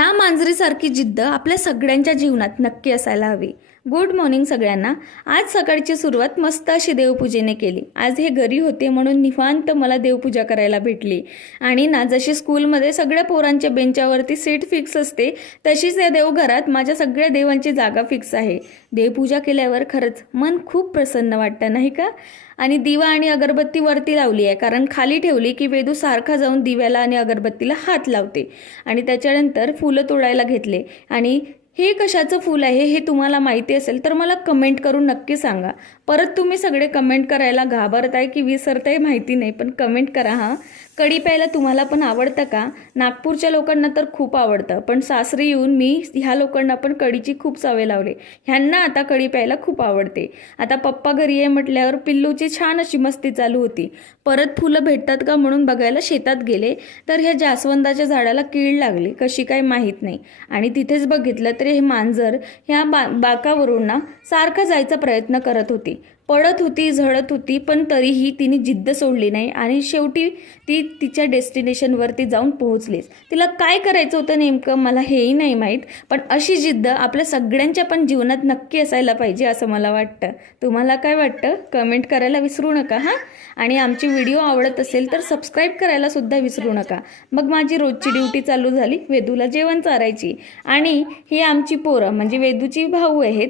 या मांजरीसारखी जिद्द आपल्या सगळ्यांच्या जीवनात नक्की असायला हवी. गुड मॉर्निंग सगळ्यांना. आज सकाळची सुरुवात मस्त अशी देवपूजेने केली. आज हे घरी होते म्हणून निवांत मला देवपूजा करायला भेटली. आणि ना, जशी स्कूलमध्ये सगळ्या पोरांच्या बेंचावरती सीट फिक्स असते, तशीच या देवघरात माझ्या सगळ्या देवांची जागा फिक्स आहे. देवपूजा केल्यावर खरंच मन खूप प्रसन्न वाटतं, नाही का? आणि दिवा आणि अगरबत्ती वरती लावली आहे, कारण खाली ठेवली की वेदू सारखा जाऊन दिव्याला आणि अगरबत्तीला हात लावते. आणि त्याच्यानंतर फुलं तोडायला घेतले. आणि हे कशाचं फूल आहे हे तुम्हाला माहिती असेल तर मला कमेंट करून नक्की सांगा. परत तुम्ही सगळे कमेंट करायला घाबरताय की विसरताय माहिती नाही, पण कमेंट करा हां. कढी प्यायला तुम्हाला पण आवडतं का? नागपूरच्या लोकांना तर खूप आवडतं, पण सासरी येऊन मी ह्या लोकांना पण कढीची खूप सवय लावली. ह्यांना आता कढी प्यायला खूप आवडते. आता पप्पा घरी आहे म्हटल्यावर पिल्लूची छान अशी मस्ती चालू होती. परत फुलं भेटतात का म्हणून बघायला शेतात गेले, तर ह्या जास्वंदाच्या झाडाला कीड लागली, कशी काय माहीत नाही. आणि तिथेच बघितलं तर हे मांजर ह्या बाकावरून ना सारखं जायचा प्रयत्न करत होती. पडत होती, झडत होती, पण तरीही तिने जिद्द सोडली नाही आणि शेवटी ती तिच्या डेस्टिनेशनवरती जाऊन पोहोचलीच. तिला काय करायचं होतं नेमकं मला हेही नाही माहीत, पण अशी जिद्द आपल्या सगळ्यांच्या पण जीवनात नक्की असायला पाहिजे असं मला वाटतं. तुम्हाला काय वाटतं? कमेंट करायला विसरू नका हां. आणि आमची व्हिडिओ आवडत असेल तर सबस्क्राईब करायला सुद्धा विसरू नका. मग माझी रोजची ड्युटी चालू झाली, वेदूला जेवण चारायची. आणि ही आमची पोरं म्हणजे वेदूची भाऊ आहेत.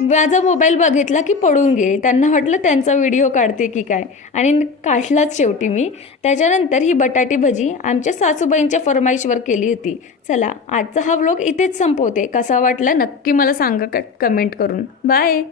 माझा मोबाईल बघितला की पडून गेले. त्यांना वाटलं त्यांचा व्हिडिओ काढते की काय, आणि काढलाच शेवटी मी. त्याच्यानंतर ही बटाटी भजी आमच्या सासूबाईंच्या फरमाईशवर केली होती. चला, आजचा हा व्लॉग इथेच संपवते. कसा वाटला नक्की मला सांगा कमेंट करून. बाय.